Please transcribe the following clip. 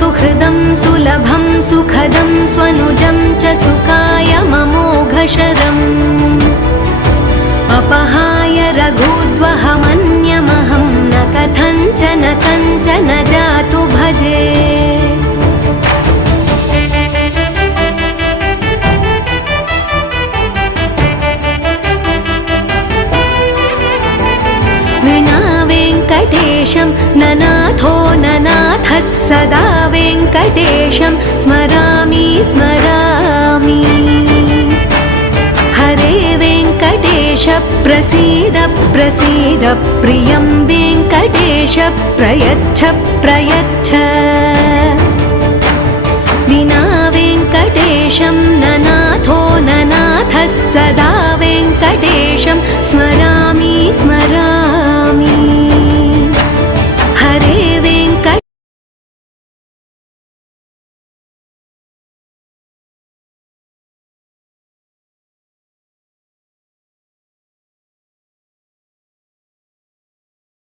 सुहृदं सुलभं सुखदं स्वनुजं च सुखाय ममोघशरम् अपहाय रघुद्वहमन्यमहं न कथञ्चन कञ्चन जातु भजे। विना वेङ्कटेशं ननाथो ननाथः सदा वेङ्कटेशं स्मरामि स्मरामि। हरे वेङ्कटेश प्रसीद प्रसीद प्रियं वेङ्कटेश प्रयच्छ प्रयच्छ।